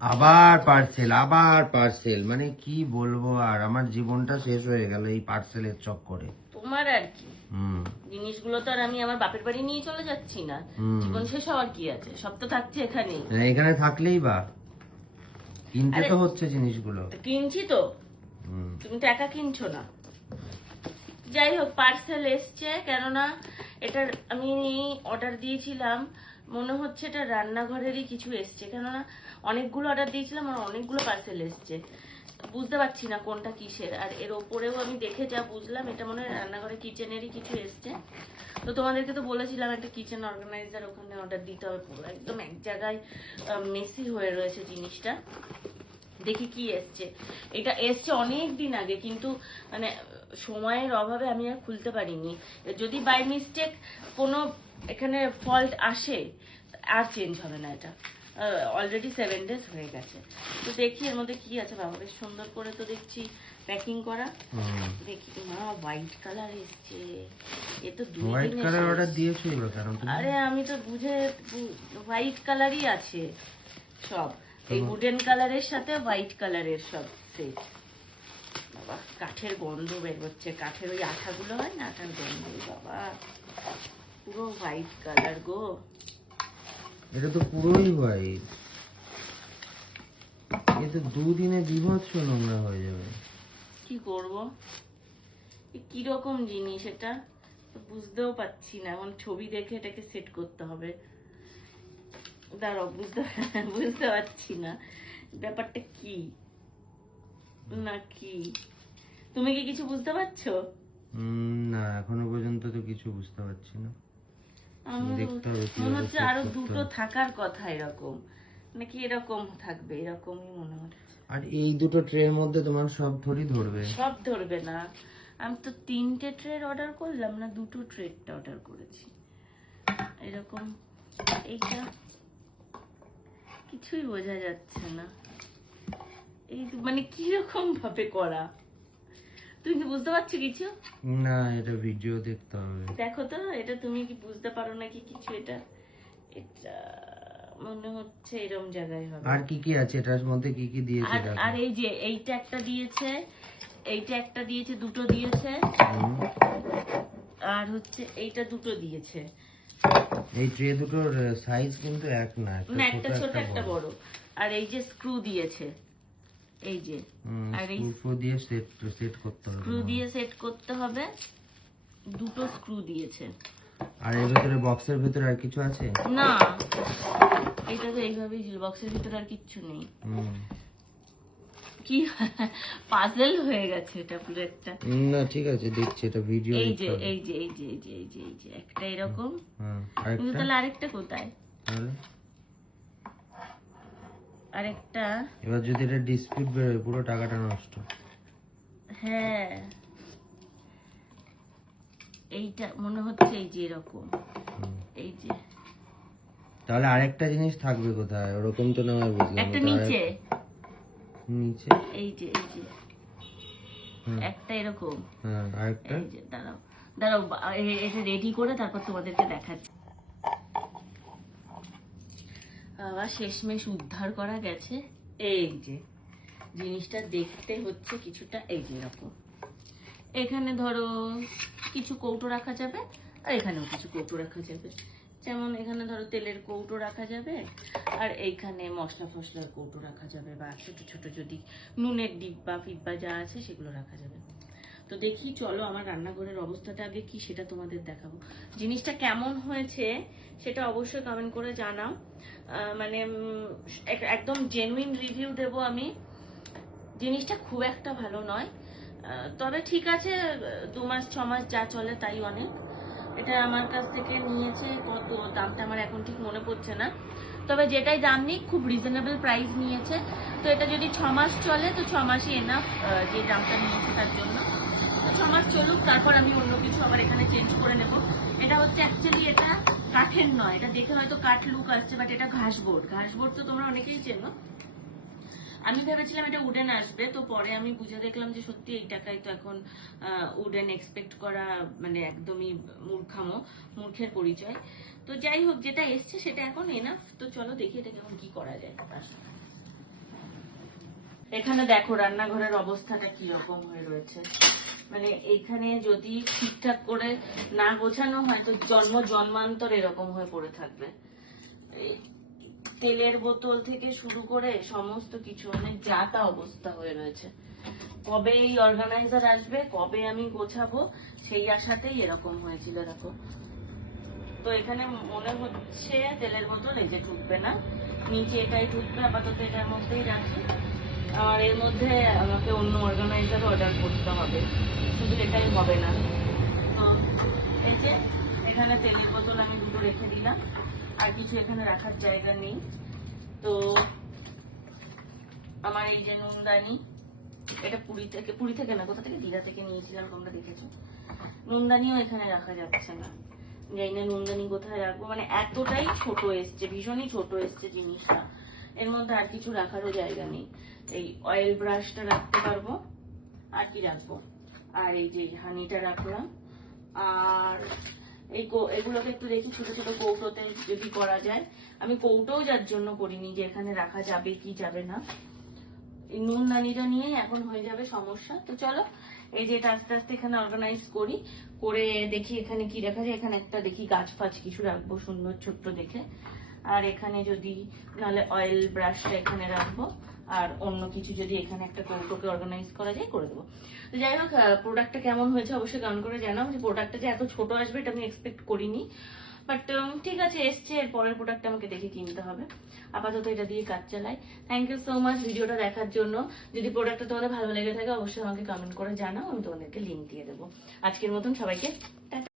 আবার পার্সেল, আবার পার্সেল, মানে কি বলবো, আর আমার জীবনটা শেষ হয়ে গেল এই পার্সেলের চক্করে। তোমার আর কি, জিনিসগুলো তো আর আমি আমার বাপের বাড়ি নিয়ে চলে যাচ্ছি না। জীবন শেষ হওয়ার কি আছে, সব তো থাকছে এখানেই। এখানে থাকলেই বা কিনতে আরে, তো হচ্ছে জিনিসগুলো। কিনছি তো, তুমি তো একা কিনছো না। যাই হোক, পার্সেল এসছে, কেননা এটা আমি অর্ডার দিয়েছিলাম, মনে হচ্ছে এটা রান্নাঘরেরই কিছু এসছে, কেননা অনেকগুলো অর্ডার দিয়েছিলাম আর অনেকগুলো পার্সেল এসছে, বুঝতে পারছি না কোনটা কিসের। আর এর ওপরেও আমি দেখে যা বুঝলাম এটা মনে হয় রান্নাঘরে কিচেনেরই কিছু এসছে। তো তোমাদেরকে তো বলেছিলাম একটা কিচেন অর্গানাইজার ওখানে অর্ডার দিতে হবে, পুরো একদম এক জায়গায় মেসি হয়ে রয়েছে জিনিসটা। দেখি কি এসছে। এটা এসছে অনেক দিন আগে, কিন্তু মানে সময়ের অভাবে আমি আর খুলতে পারিনি। যদি বাই মিস্টেক কোনো এখানে ফল্ট আসে আর চেঞ্জ হবে না, এটা অলরেডি 7 days হয়ে গেছে। তো দেখি এর মধ্যে কি আছে। বাবা বেশ সুন্দর করে তো দেখছি প্যাকিং করা। দেখি মা, হোয়াইট কালার এসছে। এ তো হোয়াইট কালার অর্ডার দিয়েছো এবার কেন তুমি? আরে আমি তো বুঝে, হোয়াইট কালারই আছে সব, এই উডেন কালারের সাথে হোয়াইট কালারের সব সেট। বাবা, কাঠের গন্ধ বের হচ্ছে, কাঠের ওই আঠাগুলো হয় না, আঠার গন্ধ। বাবা, পুরো হোয়াইট কালার গো। এটা তো পুরোই হোয়াইট, এটা দুদিনে বিভৎস নোংরা হয়ে যাবে। কি করব, কিরকম জিনিস এটা তো বুঝতেও পারছি না। এখন ছবি দেখে এটাকে সেট করতে হবে। দাঁড়াও, বুঝতে পারছি না ব্যাপারটা কি না কি। তুমি কি কিছু বুঝতে পারছো? না, এখনো পর্যন্ত তো কিছু বুঝতে পারছি না। মনে হচ্ছে আরো দুটো থাকার কথা, এরকম নাকি এরকম থাকবে, এরকমই মনে হচ্ছে। আর এই দুটো ট্রের মধ্যে তোমার সব থরি ধরবে? সব ধরবে না, আমি তো 3টে ট্রের অর্ডার করলাম না, 2টো ট্রেটা অর্ডার করেছি। এরকম এইটা কিছুই বোঝা যাচ্ছে না, এই মানে কিরকম ভাবে করা। তুমি কি বুঝতে পারছো কিছু? না, এটা ভিডিও দেখতে হবে। দেখো তো, এটা তুমি কি বুঝতে পারো নাকি কিছু? এটা এটা মনে হচ্ছে এরকম জায়গায় হবে। আর কি কি আছে এটার মধ্যে, কি কি দিয়েছে? আর এই যে এইটা একটা দিয়েছে, এইটা একটা দিয়েছে, দুটো দিয়েছে, আর হচ্ছে এইটা দুটো দিয়েছে। এই ট্রে দুটোর সাইজ কিন্তু এক না, একটা ছোট একটা বড়। আর এই যে স্ক্রু দিয়েছে, এই যে, আর এই স্ক্রু দিয়ে সেট করতে হবে। স্ক্রু দিয়ে সেট করতে হবে, দুটো স্ক্রু দিয়েছে। আর এর ভিতরে বক্সের ভিতরে আর কিছু আছে? না, এটা তো এইভাবেই ছিল, বক্সের ভিতরে আর কিচ্ছু নেই। কি পাজল হয়ে গেছে এটা পুরো একটা। না ঠিক আছে, দেখছি এটা ভিডিও। এই যে এই যে এই যে এই যে এই যে এই যে একটা এরকম। কিন্তু তাহলে আরেকটা কোথায়? আরেকটা এবার যদি এটা ডিসপিউট বেরোয় পুরো টাকাটা নষ্ট। হ্যাঁ, এইটা মনে হচ্ছে এই যে এরকম, এই যে। তাহলে আরেকটা জিনিস থাকবে কোথায়? ওরকম তো না হয়, বুঝলাম। একটা নিচে, নিচে এই যে এই যে একটা এরকম। আরেকটা। এই যে দাঁড়াও দাঁড়াও, এটা রেডি করে তারপর তোমাদেরকে দেখাচ্ছি। আবার শেষমেশ উদ্ধার করা গেছে। এই যে জিনিসটা দেখতে হচ্ছে কিছুটা এই যে এরকম। এখানে ধরো কিছু কৌটো রাখা যাবে, আর এখানেও কিছু কৌটো রাখা যাবে। যেমন এখানে ধরো তেলের কৌটো রাখা যাবে, আর এইখানে মশলা ফসলার কৌটো রাখা যাবে, বা ছোট ছোট যদি নুনের ডিব্বা ফিব্বা যা আছে সেগুলো রাখা যাবে। তো দেখি, চলো আমার রান্নাঘরের অবস্থাটা আগে কি সেটা তোমাদের দেখাবো। জিনিসটা কেমন হয়েছে সেটা অবশ্যই কমেন্ট করে জানাও। মানে একদম জেনুইন রিভিউ দেব আমি। জিনিসটা খুব একটা ভালো নয়, তবে ঠিক আছে, 2 মাস 6 মাস যা চলে তাই অনেক। এটা আমার কাছ থেকে নিয়েছে, কত দামটা আমার এখন ঠিক মনে পড়ছে না, তবে যেটাই দাম নিক খুব রিজনেবল প্রাইস নিয়েছে। তো এটা যদি 6 মাস চলে তো 6 মাসই এনাফ, যে দামটা নিয়েছে তার জন্য। তো 6 মাস চলুক, তারপর আমি অন্য কিছু আবার এখানে চেঞ্জ করে নেব। এটা হচ্ছে অ্যাকচুয়ালি এটা কাঠের নয়, এটা দেখে হয়তো কাঠ লুক আসছে, বাট এটা ঘাসবোর্ড। ঘাসবোর্ড তো তোমরা অনেকেই চেনো। আমি ভেবেছিলাম এটা উডেন আসবে, তো পরে আমি বুঝে দেখলাম যে সত্যি এই টাকায় তো এখন উডেন এক্সপেক্ট করা মানে একদমই মূর্খের পরিচয়। তো যাই হোক, যেটা এসছে সেটা এখন এনাফ। তো চলো দেখি এটা কেমন কি করা যায়। এখানে দেখো রান্নাঘরের অবস্থাটা কি রকম হয়ে রয়েছে, মানে এইখানে যদি ঠিকঠাক করে না গোছানো হয় তো জন্মান্তর এরকম হয়ে পড়ে থাকবে। এই তেলের বোতল থেকে শুরু করে সমস্ত কিছু মানে যা তা অবস্থা হয়ে রয়েছে। কবে এই অর্গানাইজার আসবে, কবে আমি গোছাবো, সেই আশাতেই এরকম হয়েছিল। দেখো তো এখানে মনে হচ্ছে তেলের বোতল এই যে ঢুকবে না, নিচে এটাই ঢুকবে। আপাতত এটার মধ্যেই রাখি। আর এর মধ্যে আমাকে অন্য অর্গানাইজার অর্ডার করতে হবে, শুধু এটাই হবে না। তো এই যে এখানে তেলের বোতল আমি দুটো রেখে দিলাম, আর কিছু এখানে রাখার জায়গা নেই। তো আমার এই যে নুনদানি, এটা পুরী থেকে না, কোথা থেকে, দীঘা থেকে নিয়েছিলাম, তোমরা দেখেছো। নুনদানিও এখানে রাখা যাচ্ছে না, জানি না নুনদানি কোথায় রাখবো, মানে এতটাই ছোট এসছে, ভীষণই ছোট এসছে জিনিসটা। এর মধ্যে আর কিছু রাখারও জায়গা নেই। এই অয়েল ব্রাশটা রাখতে পারবো, আর কি রাখবো, আর এই যে হানিটা রাখলাম। আর এগুলোকে একটু দেখি ছোট ছোট কৌটোতে যদি করা যায়। আমি কৌটোও যার জন্য করিনি যে এখানে রাখা যাবে কি যাবে না। এই নুনদানিটা নিয়ে এখন হয়ে যাবে সমস্যা। তো চলো এই যে এটা আস্তে আস্তে এখানে অর্গানাইজ করি, করে দেখি এখানে কি রাখা যায়। এখানে একটা দেখি গাছ ফাছ কিছু রাখবো সুন্দর ছোট্ট দেখে। আর এখানে যদি নাহলে অয়েল ব্রাশটা এখানে রাখবো, আর অন্য কিছু যদি এখানে একটা কৌটোকে অর্গানাইজ করা যায় করে দেবো। তো যাই হোক, প্রোডাক্টটা কেমন হয়েছে অবশ্যই কমেন্ট করে জানাও। যে প্রোডাক্টটা যে এত ছোট আসবে এটা আমি এক্সপেক্ট করিনি, বাট ঠিক আছে এসছে। এর পরের প্রোডাক্ট আমাকে দেখে কিনতে হবে। আপাতত এটা দিয়ে কাজ চালাই। থ্যাংক ইউ সো মাচ ভিডিওটা দেখার জন্য। যদি প্রোডাক্টটা তোমাদের ভালো লেগে থাকে অবশ্যই আমাকে কমেন্ট করে জানাও, আমি তোমাদেরকে লিঙ্ক দিয়ে দেবো। আজকের মতন সবাইকে টাটা।